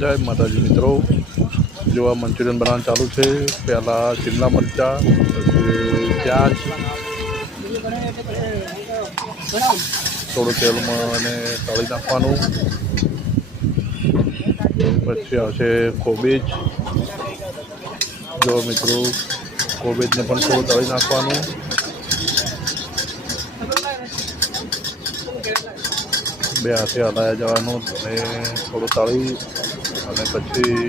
जय माताजी मित्रों, जो आ मंचूरियन बनाना चालू है। पहला शिमला मरचा, प्याज थोड़ो तेल में तળી નાખવાનું। પછી આવશે કોબીજ। જો મિત્રો કોબીજને પણ થોડું તળી નાખવાનું। બે હાથે હલાયા જવાનું અને થોડું તળી અને પછી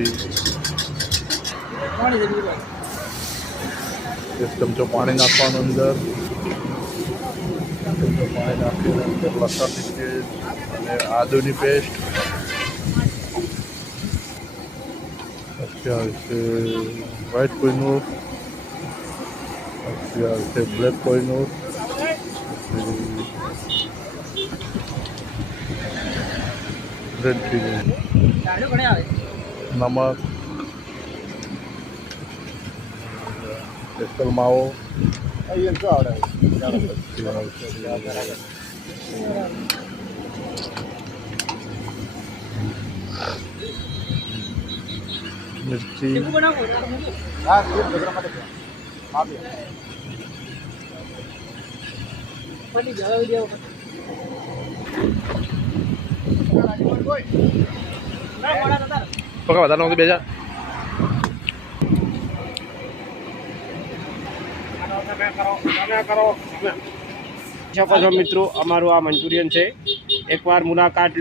એક ચમચો પાણી નાખવાનું અંદર। પાણી નાખીને અંદર લસણની પેસ્ટ અને આદુની પેસ્ટ, પછી આવશે વ્હાઈટ કોઈનૂર, પછી આવશે બ્લેક કોઈનૂર, રેડ ચીલી, નમક, સ્પેશિયલ માવો, मिर्ची, पका बता रहा बेजा શકો છો મિત્રો, અમારું આ મંચુરિયન છે, એકવાર મુલાકાત લો।